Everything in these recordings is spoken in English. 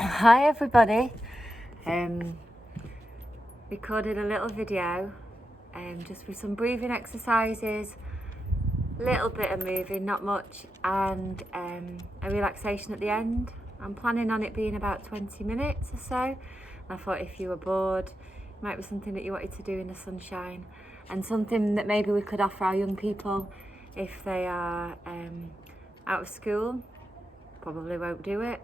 Hi everybody. Recorded a little video just with some breathing exercises, little bit of moving, not much, and a relaxation at the end. I'm planning on it being about 20 minutes or so. I thought if you were bored, it might be something that you wanted to do in the sunshine, and something that maybe we could offer our young people if they are out of school. Probably won't do it.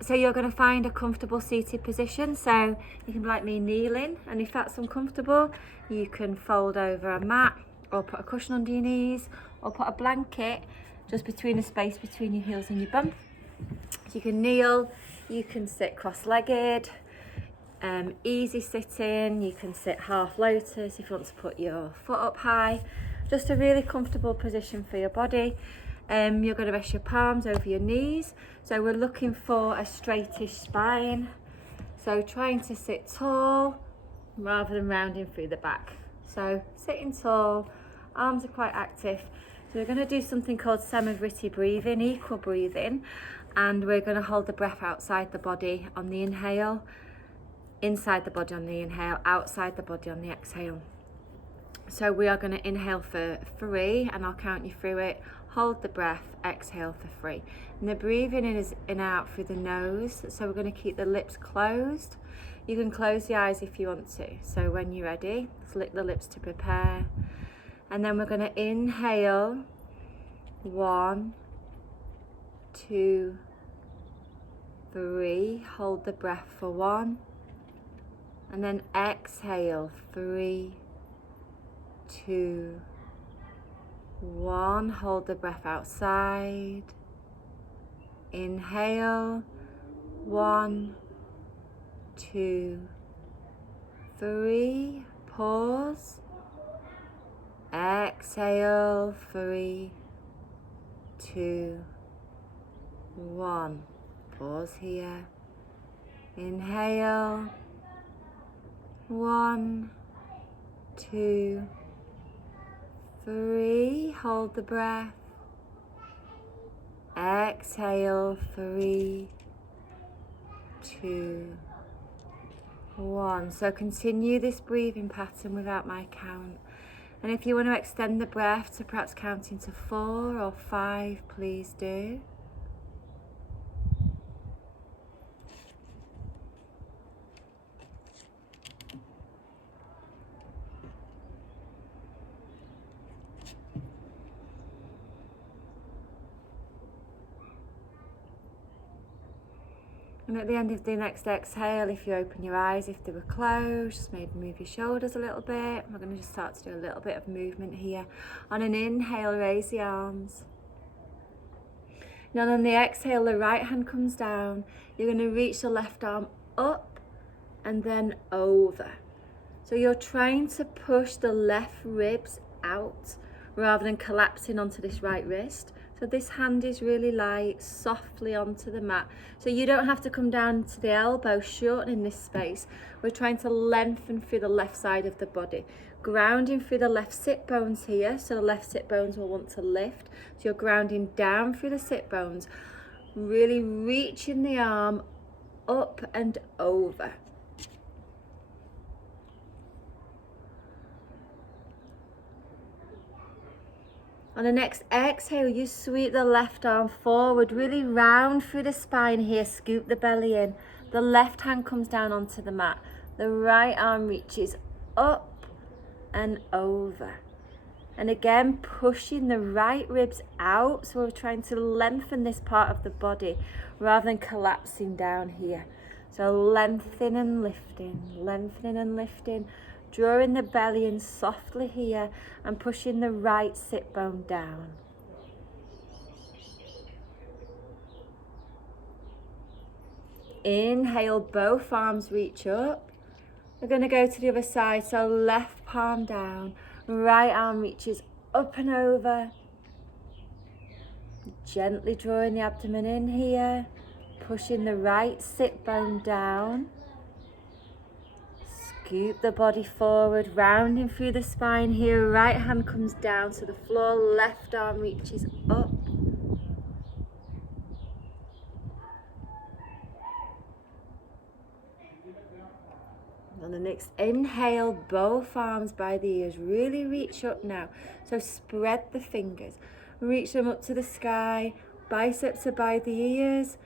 So you're going to find a comfortable seated position, so you can be like me, kneeling, and if that's uncomfortable you can fold over a mat or put a cushion under your knees or put a blanket just between the space between your heels and your bum. You can kneel, you can sit cross-legged, easy sitting, you can sit half lotus if you want to put your foot up high. Just a really comfortable position for your body. You're going to rest your palms over your knees, so we're looking for a straightish spine, so trying to sit tall rather than rounding through the back. So sitting tall, arms are quite active. So we're going to do something called Samavriti breathing, equal breathing, and we're going to hold the breath outside the body on the inhale, inside the body on the inhale, outside the body on the exhale. So we are going to inhale for 3 and I'll count you through it. Hold the breath, exhale for 3. And the breathing in is in and out through the nose, so we're going to keep the lips closed. You can close the eyes if you want to. So when you're ready, flick the lips to prepare. And then we're going to inhale 1, 2, 3. Hold the breath for 1. And then exhale 3, 2, 1. Hold the breath outside. Inhale 1, 2, 3. Pause. Exhale 3, 2, 1. Pause here. Inhale 1, 2, 3. Hold the breath. Exhale 3, 2, 1. So continue this breathing pattern without my count. And if you want to extend the breath to perhaps counting to 4 or 5, please do. And at the end of the next exhale, if you open your eyes, if they were closed, just maybe move your shoulders a little bit. We're going to just start to do a little bit of movement here. On an inhale, raise the arms. Now on the exhale, the right hand comes down. You're going to reach the left arm up and then over. So you're trying to push the left ribs out rather than collapsing onto this right wrist. So this hand is really light, softly onto the mat. So you don't have to come down to the elbow, shortening this space. We're trying to lengthen through the left side of the body. Grounding through the left sit bones here, so the left sit bones will want to lift. So you're grounding down through the sit bones, really reaching the arm up and over. On the next exhale, you sweep the left arm forward, really round through the spine here, scoop the belly in. The left hand comes down onto the mat. The right arm reaches up and over. And again, pushing the right ribs out, so we're trying to lengthen this part of the body rather than collapsing down here. So lengthening and lifting, drawing the belly in softly here and pushing the right sit bone down. Inhale, both arms reach up. We're going to go to the other side, so left palm down, right arm reaches up and over. Gently drawing the abdomen in here, pushing the right sit bone down. Scoop the body forward, rounding through the spine here. Right hand comes down to the floor, left arm reaches up. On the next inhale, both arms by the ears. Really reach up now. So spread the fingers. Reach them up to the sky. Biceps are by the ears.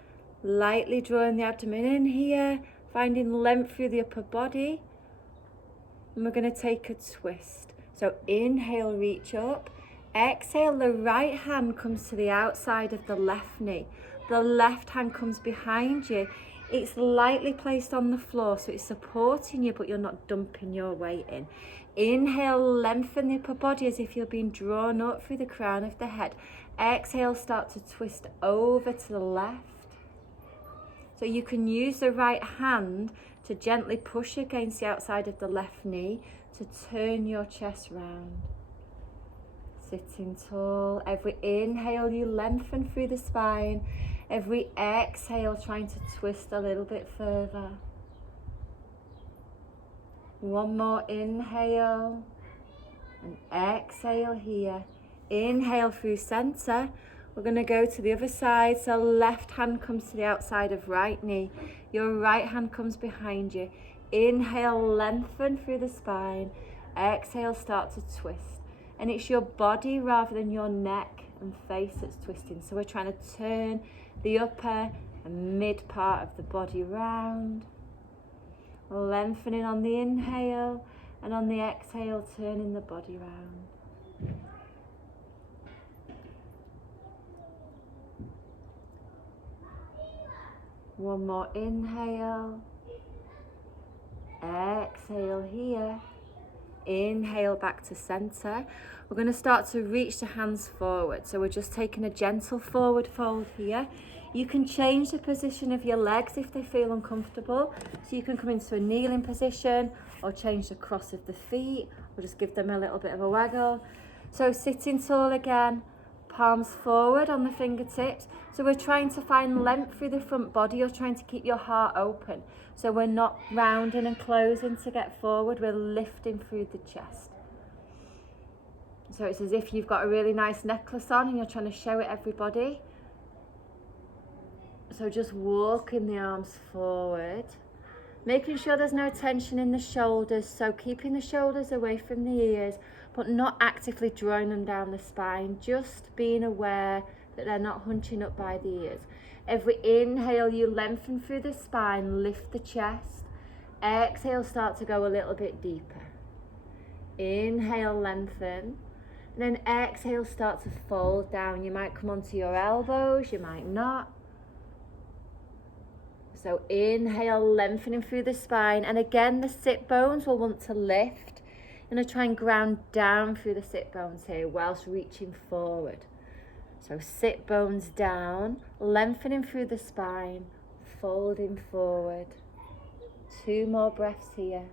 Lightly drawing the abdomen in here. Finding length through the upper body. And we're going to take a twist. So inhale, reach up. Exhale, the right hand comes to the outside of the left knee. The left hand comes behind you. It's lightly placed on the floor, so it's supporting you, but you're not dumping your weight in. Inhale, lengthen the upper body as if you're being drawn up through the crown of the head. Exhale, start to twist over to the left. So you can use the right hand to gently push against the outside of the left knee to turn your chest round. Sitting tall. Every inhale, you lengthen through the spine. Every exhale, trying to twist a little bit further. One more inhale and exhale here. Inhale through center. We're going to go to the other side. So left hand comes to the outside of right knee. Your right hand comes behind you. Inhale, lengthen through the spine. Exhale, start to twist. And it's your body rather than your neck and face that's twisting. So we're trying to turn the upper and mid part of the body round. Lengthening on the inhale, and on the exhale, turning the body round. One more inhale. Exhale here. Inhale back to center. We're going to start to reach the hands forward. So we're just taking a gentle forward fold here. You can change the position of your legs if they feel uncomfortable. So you can come into a kneeling position or change the cross of the feet or just give them a little bit of a waggle. So sitting tall again, palms forward on the fingertips. So we're trying to find length through the front body. You're trying to keep your heart open. So we're not rounding and closing to get forward. We're lifting through the chest. So it's as if you've got a really nice necklace on and you're trying to show it everybody. So just walking the arms forward, making sure there's no tension in the shoulders. So keeping the shoulders away from the ears, but not actively drawing them down the spine. Just being aware that they're not hunching up by the ears. Every inhale, you lengthen through the spine, lift the chest. Exhale, start to go a little bit deeper. Inhale, lengthen. And then exhale, start to fold down. You might come onto your elbows, you might not. So inhale, lengthening through the spine. And again, the sit bones will want to lift. You're going to try and ground down through the sit bones here whilst reaching forward. So sit bones down, lengthening through the spine, folding forward. 2 more breaths here.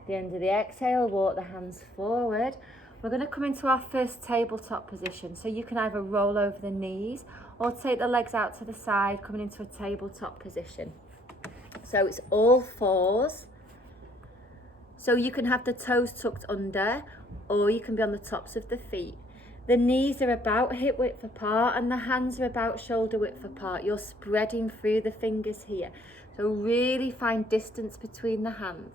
At the end of the exhale, walk the hands forward. We're going to come into our first tabletop position. So you can either roll over the knees or take the legs out to the side, coming into a tabletop position. So it's all fours. So you can have the toes tucked under, or you can be on the tops of the feet. The knees are about hip width apart and the hands are about shoulder width apart. You're spreading through the fingers here. So really find distance between the hands.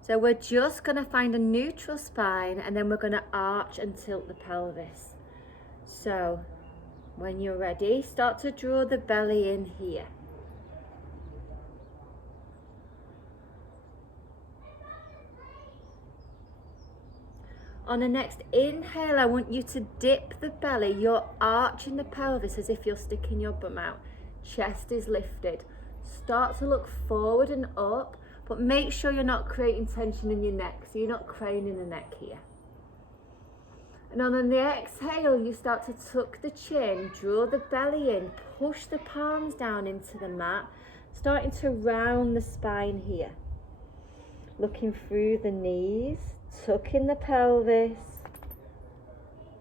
So we're just going to find a neutral spine and then we're going to arch and tilt the pelvis. So when you're ready, start to draw the belly in here. On the next inhale, I want you to dip the belly. You're arching the pelvis as if you're sticking your bum out. Chest is lifted. Start to look forward and up, but make sure you're not creating tension in your neck, so you're not craning the neck here. And on the exhale, you start to tuck the chin, draw the belly in, push the palms down into the mat, starting to round the spine here. Looking through the knees, tucking the pelvis,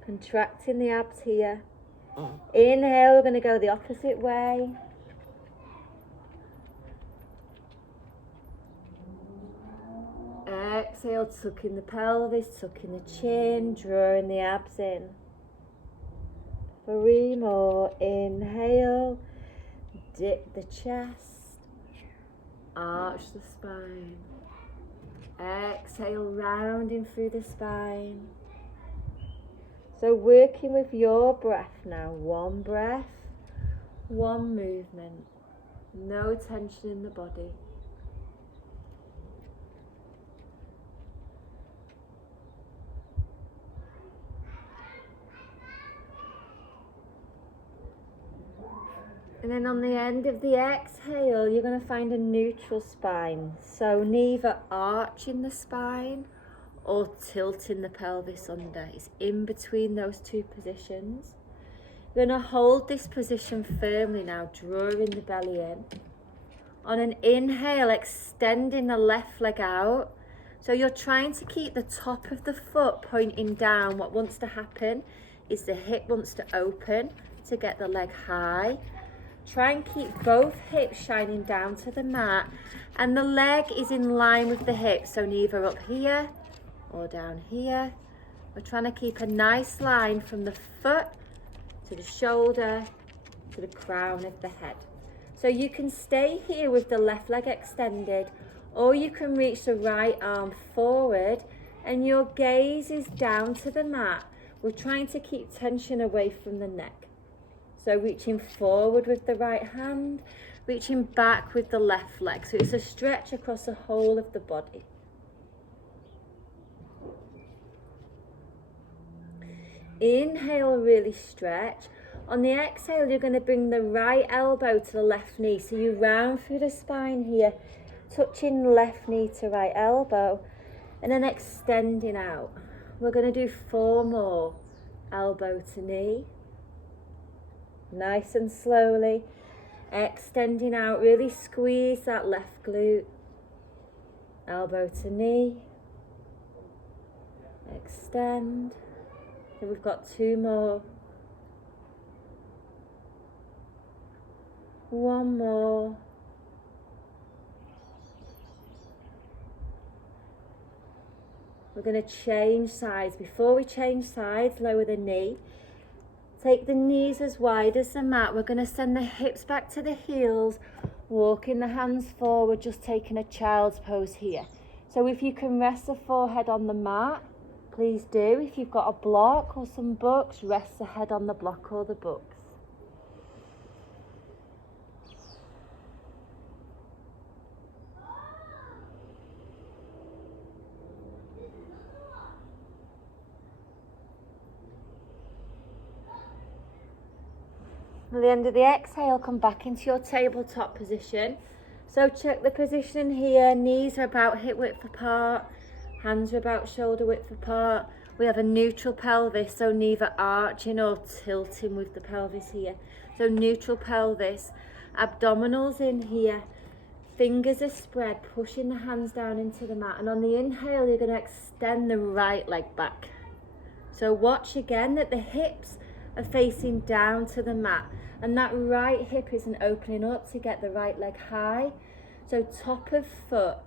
contracting the abs here. Inhale, we're going to go the opposite way. Exhale, tucking the pelvis, tucking the chin, drawing the abs in. 3 more. Inhale, dip the chest, arch the spine. Exhale, rounding through the spine. So working with your breath now. 1 breath, 1 movement. No tension in the body. And then on the end of the exhale, you're going to find a neutral spine. So neither arching the spine or tilting the pelvis under. It's in between those 2 positions. You're going to hold this position firmly now, drawing the belly in. On an inhale, extending the left leg out. So you're trying to keep the top of the foot pointing down. What wants to happen is the hip wants to open to get the leg high. Try and keep both hips shining down to the mat, and the leg is in line with the hip, so neither up here or down here. We're trying to keep a nice line from the foot to the shoulder to the crown of the head. So you can stay here with the left leg extended, or you can reach the right arm forward and your gaze is down to the mat. We're trying to keep tension away from the neck. So reaching forward with the right hand, reaching back with the left leg. So it's a stretch across the whole of the body. Inhale, really stretch. On the exhale, you're going to bring the right elbow to the left knee. So you round through the spine here, touching left knee to right elbow, and then extending out. We're going to do 4 more. Elbow to knee. Nice and slowly, extending out, really squeeze that left glute. Elbow to knee, extend. So we've got 2 more. 1 more. We're going to change sides. Before we change sides, lower the knee. Take the knees as wide as the mat. We're going to send the hips back to the heels, walking the hands forward, just taking a child's pose here. So if you can rest the forehead on the mat, please do. If you've got a block or some books, rest the head on the block or the books. At the end of the exhale, come back into your tabletop position. So check the position here. Knees are about hip width apart. Hands are about shoulder width apart. We have a neutral pelvis, so neither arching or tilting with the pelvis here. So neutral pelvis. Abdominals in here. Fingers are spread, pushing the hands down into the mat. And on the inhale, you're going to extend the right leg back. So watch again that the hips are facing down to the mat, and that right hip isn't opening up to get the right leg high. So top of foot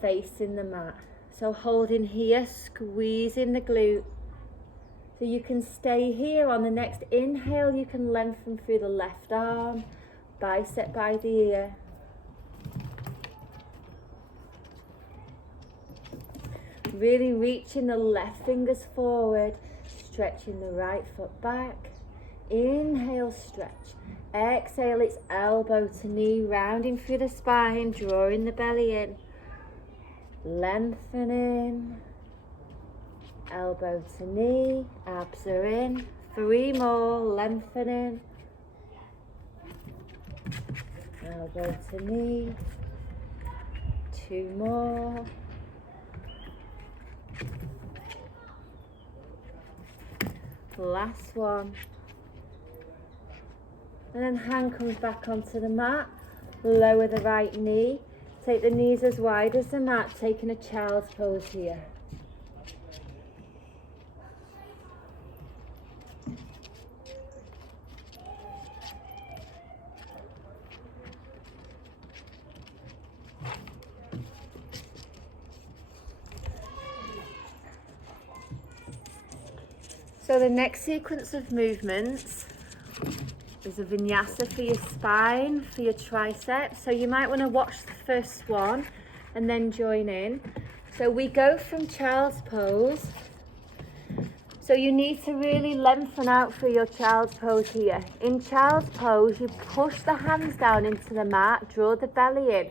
facing the mat. So holding here, squeezing the glute. So you can stay here. On the next inhale, you can lengthen through the left arm, bicep by the ear. Really reaching the left fingers forward, stretching the right foot back. Inhale, stretch. Exhale, it's elbow to knee, rounding through the spine, drawing the belly in. Lengthening. Elbow to knee, abs are in. 3 more, lengthening. Elbow to knee. 2 more. Last one. And then hand comes back onto the mat. Lower the right knee. Take the knees as wide as the mat, taking a child's pose here. So the next sequence of movements is a vinyasa for your spine, for your triceps. So you might want to watch the first one and then join in. So we go from child's pose. So you need to really lengthen out for your child's pose here. In child's pose, you push the hands down into the mat, draw the belly in,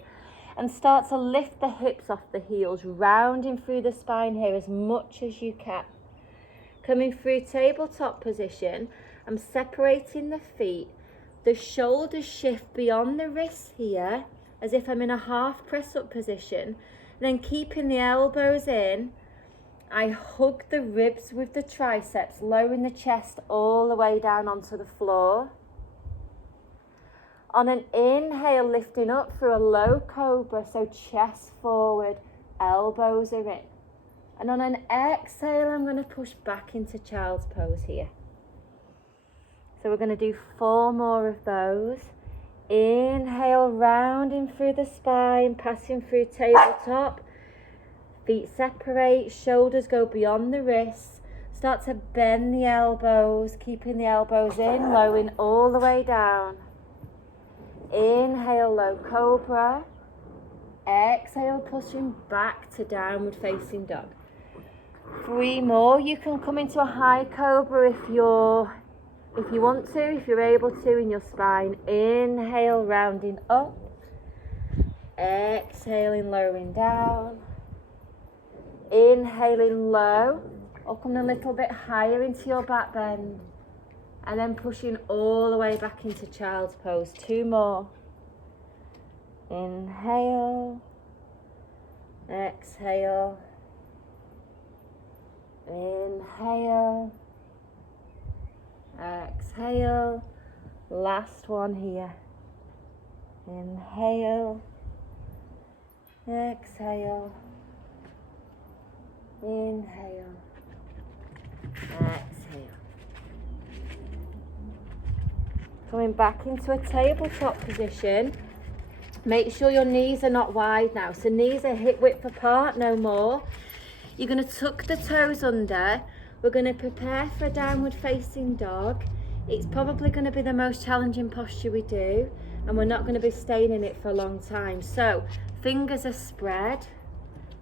and start to lift the hips off the heels, rounding through the spine here as much as you can. Coming through tabletop position, I'm separating the feet. The shoulders shift beyond the wrists here, as if I'm in a half press up position. Then keeping the elbows in, I hug the ribs with the triceps, lowering the chest all the way down onto the floor. On an inhale, lifting up for a low cobra, so chest forward, elbows are in. And on an exhale, I'm going to push back into child's pose here. So we're going to do 4 more of those. Inhale, rounding through the spine, passing through tabletop. Feet separate, shoulders go beyond the wrists. Start to bend the elbows, keeping the elbows in, lowering all the way down. Inhale, low cobra. Exhale, pushing back to downward facing dog. 3 more. You can come into a high cobra if you want to, if you're able to in your spine. Inhale, rounding up. Exhaling, lowering down. Inhaling low, or coming a little bit higher into your back bend. And then pushing all the way back into child's pose. 2 more. Inhale. Exhale. Inhale. Exhale. Last one here. Inhale. Exhale. Inhale. Exhale. Coming back into a tabletop position. Make sure your knees are not wide now. So knees are hip width apart, no more. You're going to tuck the toes under. We're going to prepare for a downward facing dog. It's probably going to be the most challenging posture we do, and we're not going to be staying in it for a long time. So fingers are spread,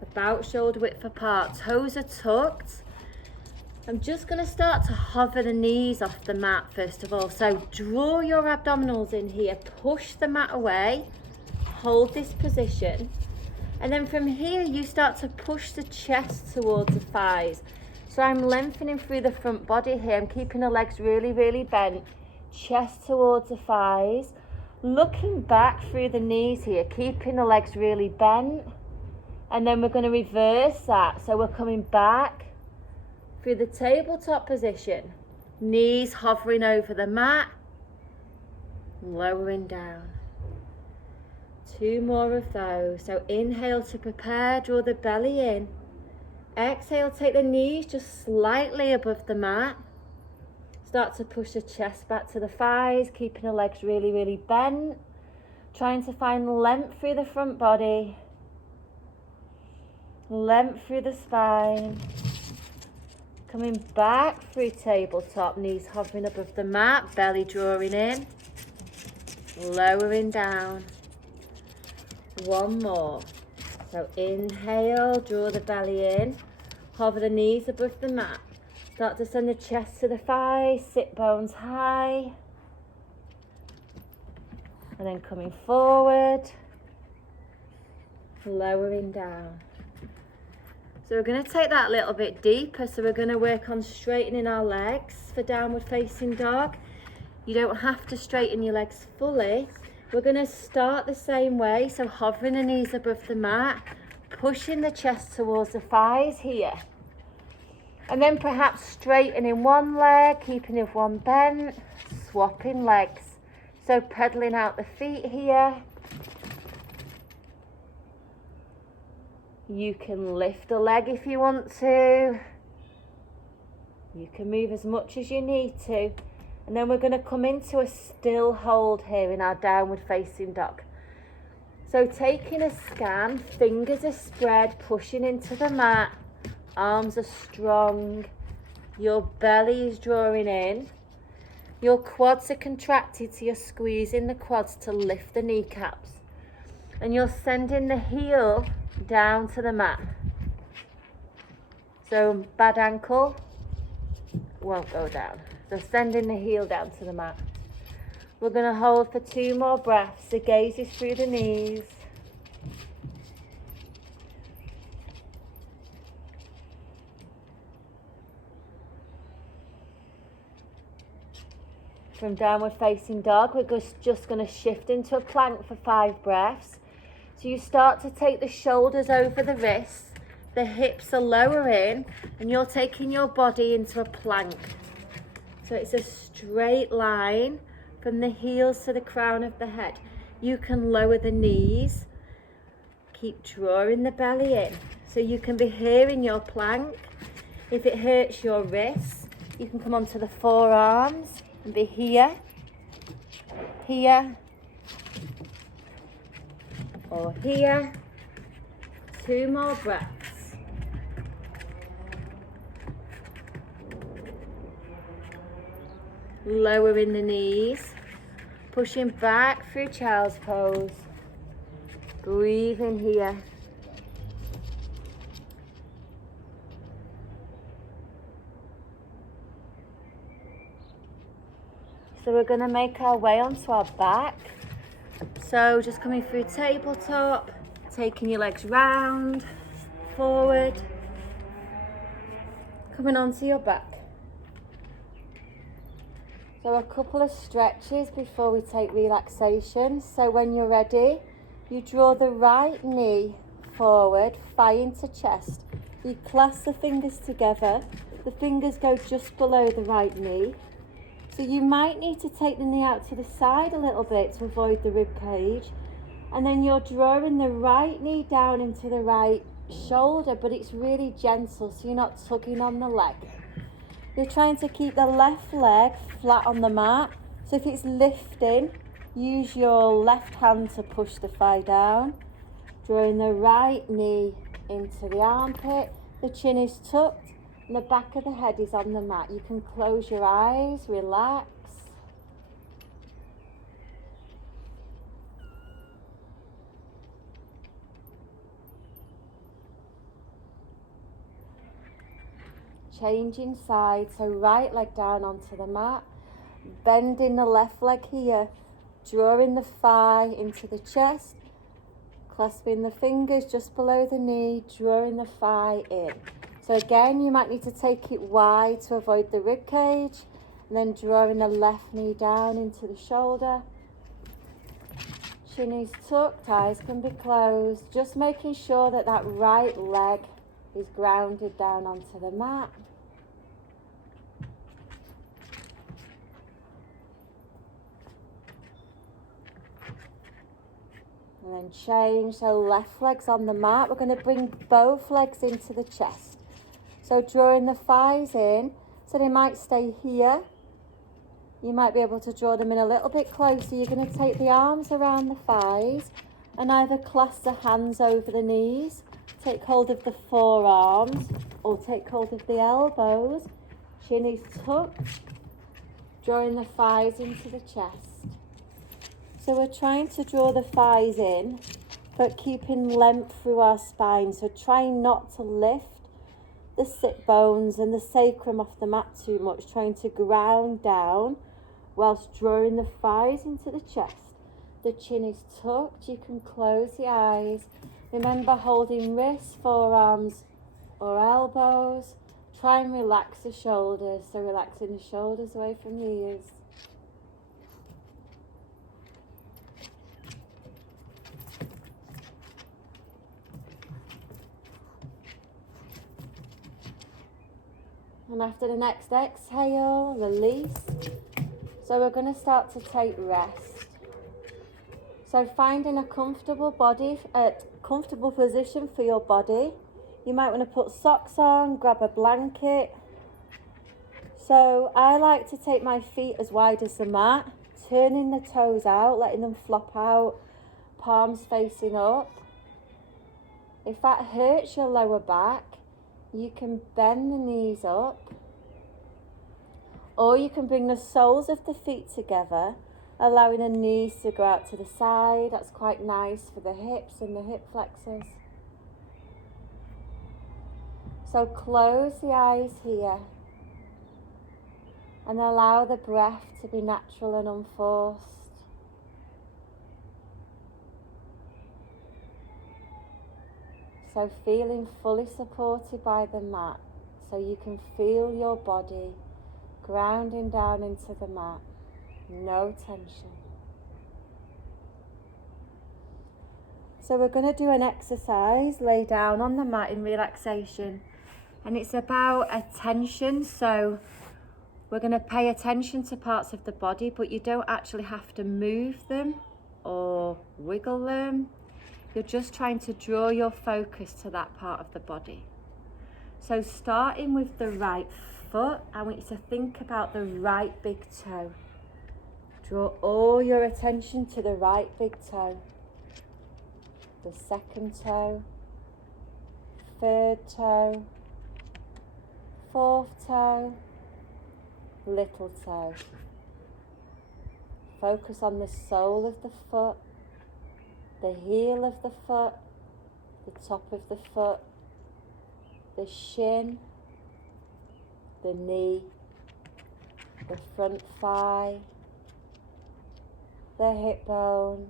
about shoulder width apart, toes are tucked. I'm just going to start to hover the knees off the mat first of all. So draw your abdominals in here, push the mat away, hold this position, and then from here you start to push the chest towards the thighs. So I'm lengthening through the front body here. I'm keeping the legs really, really bent, chest towards the thighs, looking back through the knees here, keeping the legs really bent. And then we're going to reverse that. So we're coming back through the tabletop position, knees hovering over the mat, lowering down. 2 more of those. So inhale to prepare, draw the belly in. Exhale, take the knees just slightly above the mat. Start to push the chest back to the thighs, keeping the legs really, really bent. Trying to find length through the front body. Length through the spine. Coming back through tabletop, knees hovering above the mat, belly drawing in, lowering down. 1 more. So inhale, draw the belly in, hover the knees above the mat. Start to send the chest to the thighs, sit bones high. And then coming forward, lowering down. So we're going to take that a little bit deeper. So we're going to work on straightening our legs for downward facing dog. You don't have to straighten your legs fully. We're going to start the same way. So hovering the knees above the mat, pushing the chest towards the thighs here. And then perhaps straightening one leg, keeping with one bent, swapping legs. So pedaling out the feet here. You can lift a leg if you want to. You can move as much as you need to. And then we're going to come into a still hold here in our downward facing dog. So taking a scan, fingers are spread, pushing into the mat. Arms are strong. Your belly is drawing in. Your quads are contracted, so you're squeezing the quads to lift the kneecaps. And you're sending the heel down to the mat. So bad ankle won't go down. So sending the heel down to the mat. We're going to hold for 2 more breaths. The gaze is through the knees. From downward facing dog, we're just going to shift into a plank for 5 breaths. So you start to take the shoulders over the wrists, the hips are lowering, and you're taking your body into a plank. So it's a straight line from the heels to the crown of the head. You can lower the knees, keep drawing the belly in. So you can be here in your plank. If it hurts your wrists, you can come onto the forearms and be here, here, or here. 2 more breaths. Lowering the knees, pushing back through child's pose. Breathing here. So we're going to make our way onto our back. So just coming through tabletop, taking your legs round, forward, coming onto your back. So a couple of stretches before we take relaxation. So when you're ready, you draw the right knee forward, thigh into chest. You clasp the fingers together. The fingers go just below the right knee. So you might need to take the knee out to the side a little bit to avoid the rib cage. And then you're drawing the right knee down into the right shoulder, but it's really gentle, so you're not tugging on the leg. You're trying to keep the left leg flat on the mat. So if it's lifting, use your left hand to push the thigh down. Drawing the right knee into the armpit. The chin is tucked and the back of the head is on the mat. You can close your eyes, relax. Changing side, so right leg down onto the mat, bending the left leg here, drawing the thigh into the chest, clasping the fingers just below the knee, drawing the thigh in. So again, you might need to take it wide to avoid the rib cage, and then drawing the left knee down into the shoulder. Chin is tucked, eyes can be closed, just making sure that that right leg is grounded down onto the mat. And then change, so left leg's on the mat. We're going to bring both legs into the chest. So drawing the thighs in, so they might stay here. You might be able to draw them in a little bit closer. You're going to take the arms around the thighs and either clasp the hands over the knees, take hold of the forearms, or take hold of the elbows. Chin is tucked, drawing the thighs into the chest. So we're trying to draw the thighs in, but keeping length through our spine. So trying not to lift the sit bones and the sacrum off the mat too much, trying to ground down whilst drawing the thighs into the chest. The chin is tucked, you can close the eyes. Remember holding wrists, forearms or elbows. Try and relax the shoulders, so relaxing the shoulders away from the ears. And after the next exhale, release. So we're going to start to take rest. So finding a comfortable position for your body. You might want to put socks on, grab a blanket. So I like to take my feet as wide as the mat, turning the toes out, letting them flop out, palms facing up. If that hurts your lower back, you can bend the knees up Or you can bring the soles of the feet together, allowing the knees to go out to the side. That's quite nice for the hips and the hip flexors. So close the eyes here and allow the breath to be natural and unforced. So feeling fully supported by the mat, so you can feel your body grounding down into the mat, no tension. So we're going to do an exercise, lay down on the mat in relaxation, and it's about attention. So we're going to pay attention to parts of the body, but you don't actually have to move them or wiggle them. You're just trying to draw your focus to that part of the body. So starting with the right foot, I want you to think about the right big toe. Draw all your attention to the right big toe. The second toe, third toe, fourth toe, little toe. Focus on the sole of the foot, the heel of the foot, the top of the foot, the shin, the knee, the front thigh, the hip bone.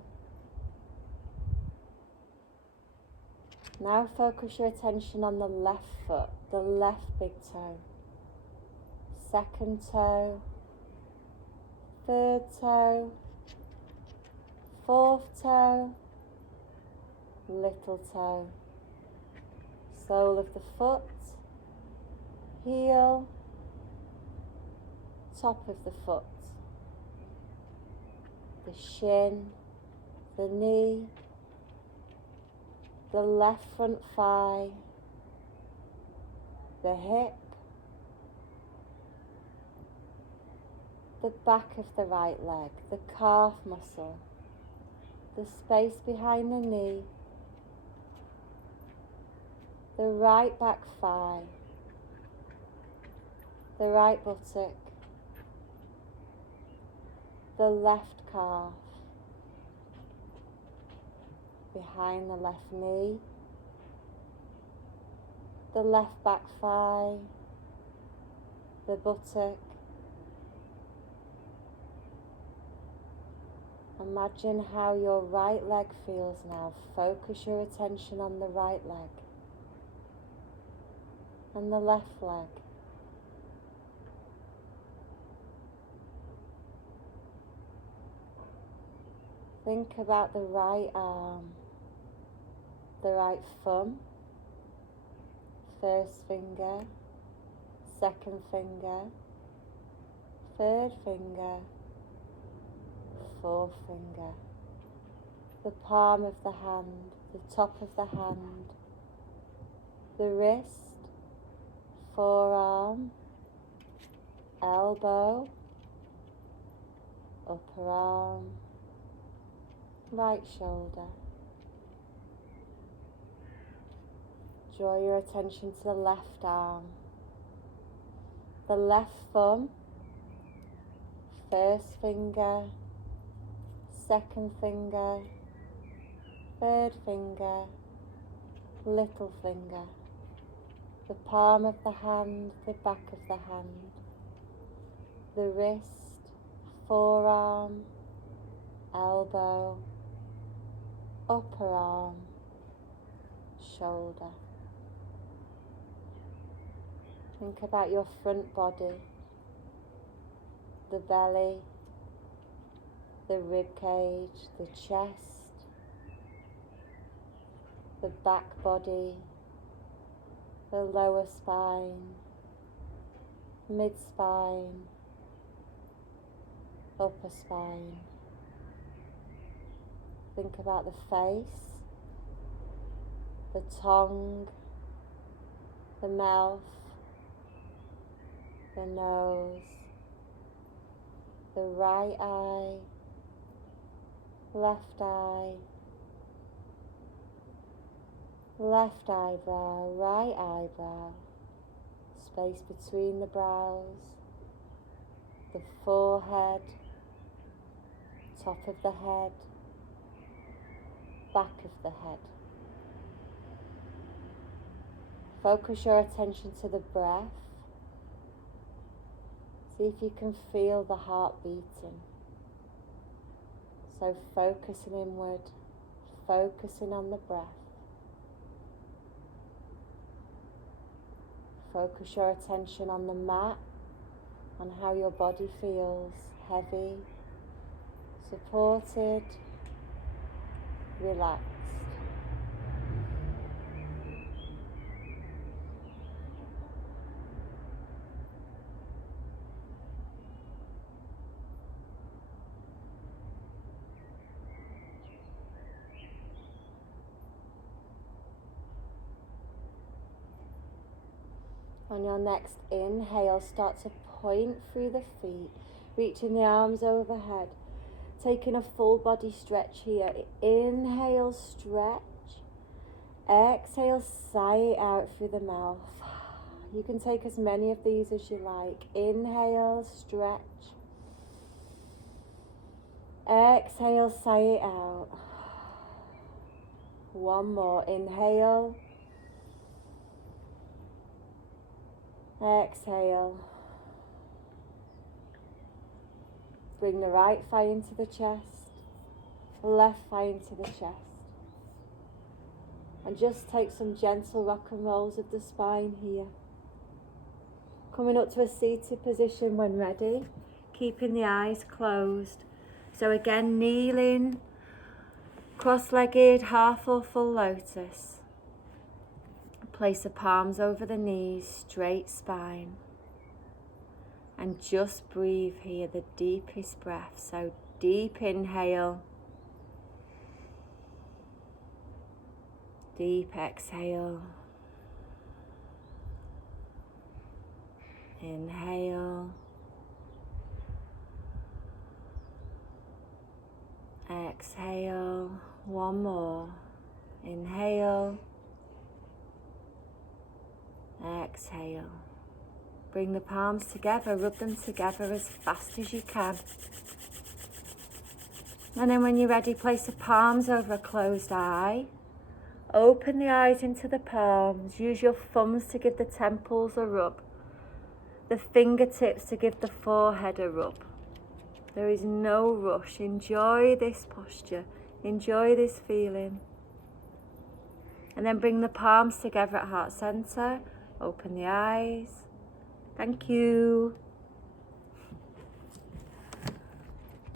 Now focus your attention on the left foot, the left big toe, second toe, third toe, fourth toe, little toe, sole of the foot, heel, top of the foot, the shin, the knee, the left front thigh, the hip, the back of the right leg, the calf muscle, the space behind the knee, the right back thigh, the right buttock, the left calf, behind the left knee, the left back thigh, the buttock. Imagine how your right leg feels now. Focus your attention on the right leg and the left leg. Think about the right arm, the right thumb, first finger, second finger, third finger, fourth finger, the palm of the hand, the top of the hand, the wrist, forearm, elbow, upper arm, right shoulder. Draw your attention to the left arm, the left thumb, first finger, second finger, third finger, little finger, the palm of the hand, the back of the hand, the wrist, forearm, elbow, upper arm, shoulder. Think about your front body, the belly, the rib cage, the chest, the back body, the lower spine, mid-spine, upper spine. Think about the face, the tongue, the mouth, the nose, the right eye, left eye, left eyebrow, right eyebrow, space between the brows, the forehead, top of the head, back of the head. Focus your attention to the breath. See if you can feel the heart beating. So focusing inward, focusing on the breath. Focus your attention on the mat, on how your body feels, heavy, supported, relaxed. On your next inhale, start to point through the feet, reaching the arms overhead, taking a full body stretch here. Inhale, stretch. Exhale, sigh it out through the mouth. You can take as many of these as you like. Inhale, stretch. Exhale, sigh it out. One more. Inhale. Exhale. Bring the right thigh into the chest, left thigh into the chest. And just take some gentle rock and rolls of the spine here. Coming up to a seated position when ready, keeping the eyes closed. So again, kneeling, cross-legged, half or full lotus. Place the palms over the knees, straight spine. And just breathe here, the deepest breath. So deep inhale. Deep exhale. Inhale. Exhale. One more. Inhale. Exhale. Bring the palms together, rub them together as fast as you can. And then when you're ready, place the palms over a closed eye. Open the eyes into the palms. Use your thumbs to give the temples a rub. The fingertips to give the forehead a rub. There is no rush. Enjoy this posture. Enjoy this feeling. And then bring the palms together at heart center. Open the eyes. Thank you.